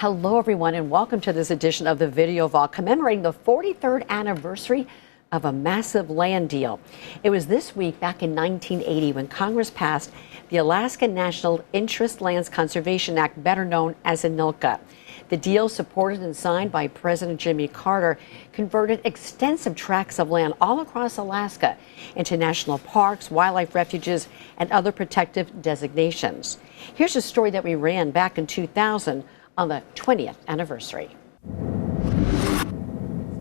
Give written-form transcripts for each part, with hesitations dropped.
Hello, everyone, and welcome to this edition of the Video Vault commemorating the 43rd anniversary of a massive land deal. It was this week back in 1980 when Congress passed the Alaska National Interest Lands Conservation Act, better known as ANILCA. The deal, supported and signed by President Jimmy Carter, converted extensive tracts of land all across Alaska into national parks, wildlife refuges, and other protective designations. Here's a story that we ran back in 2000 on the 20th anniversary.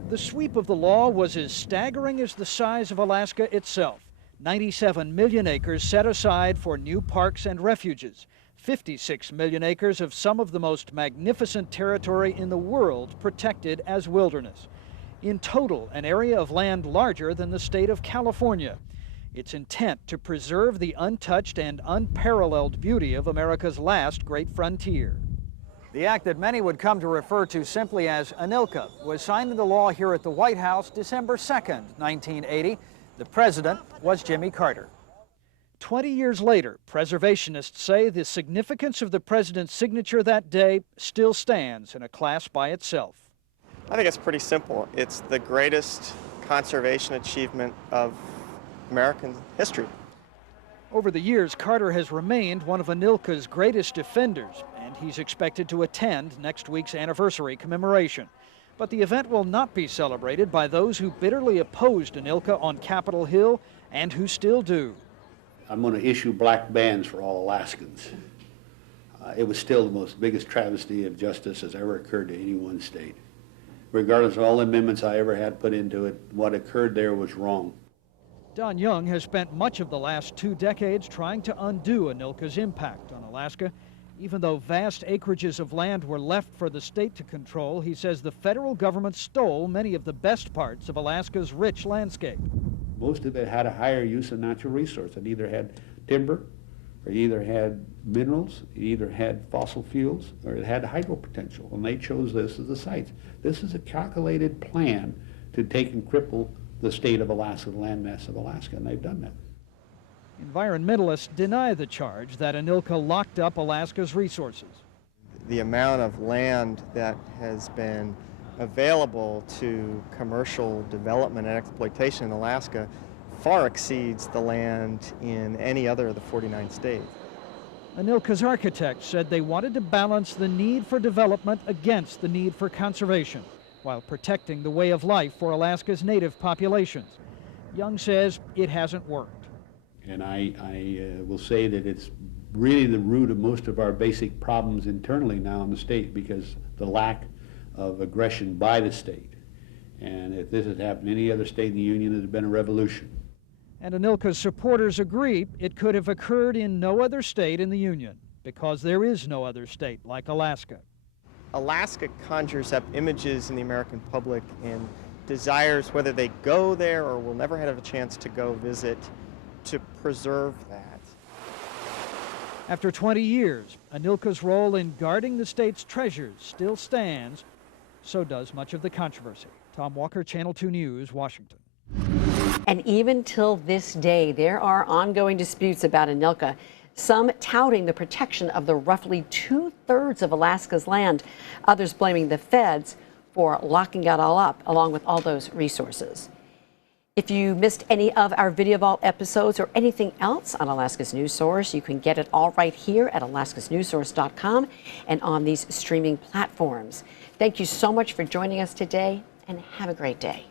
The sweep of the law was as staggering as the size of Alaska itself. 97 million acres set aside for new parks and refuges. 56 million acres of some of the most magnificent territory in the world protected as wilderness. In total, an area of land larger than the state of California. Its intent to preserve the untouched and unparalleled beauty of America's last great frontier. The act that many would come to refer to simply as ANILCA was signed into law here at the White House December 2nd, 1980. The president was Jimmy Carter. 20 years later, preservationists say the significance of the president's signature that day still stands in a class by itself. I think it's pretty simple. It's the greatest conservation achievement of American history. Over the years, Carter has remained one of ANILCA's greatest defenders, and he's expected to attend next week's anniversary commemoration. But the event will not be celebrated by those who bitterly opposed ANILCA on Capitol Hill and who still do. I'm going to issue black bands for all Alaskans. It was still the most biggest travesty of justice has ever occurred to any one state. Regardless of all the amendments I ever had put into it, what occurred there was wrong. Don Young has spent much of the last 2 decades trying to undo ANILCA's impact on Alaska. Even though vast acreages of land were left for the state to control, he says the federal government stole many of the best parts of Alaska's rich landscape. Most of it had a higher use of natural resource. It either had timber, or it either had minerals, it either had fossil fuels, or it had hydro potential, and they chose this as the sites. This is a calculated plan to take and cripple the state of Alaska, the landmass of Alaska, and they've done that. Environmentalists deny the charge that ANILCA locked up Alaska's resources. The amount of land that has been available to commercial development and exploitation in Alaska far exceeds the land in any other of the 49 states. ANILCA's architects said they wanted to balance the need for development against the need for conservation, while protecting the way of life for Alaska's native populations. Young says it hasn't worked. And I will say that it's really the root of most of our basic problems internally now in the state, because the lack of aggression by the state. And if this had happened in any other state in the Union, it would have been a revolution. And ANILCA's supporters agree it could have occurred in no other state in the Union, because there is no other state like Alaska. Alaska conjures up images in the American public and desires, whether they go there or will never have a chance to go visit, to preserve that. After 20 years, ANILCA's role in guarding the state's treasures still stands. So does much of the controversy. Tom Walker, Channel 2 News, Washington. And even till this day, there are ongoing disputes about ANILCA, some touting the protection of the roughly 2/3 of Alaska's land, others blaming the feds for locking it all up, along with all those resources. If you missed any of our Video Vault episodes or anything else on Alaska's News Source, you can get it all right here at alaskasnewssource.com and on these streaming platforms. Thank you so much for joining us today, and have a great day.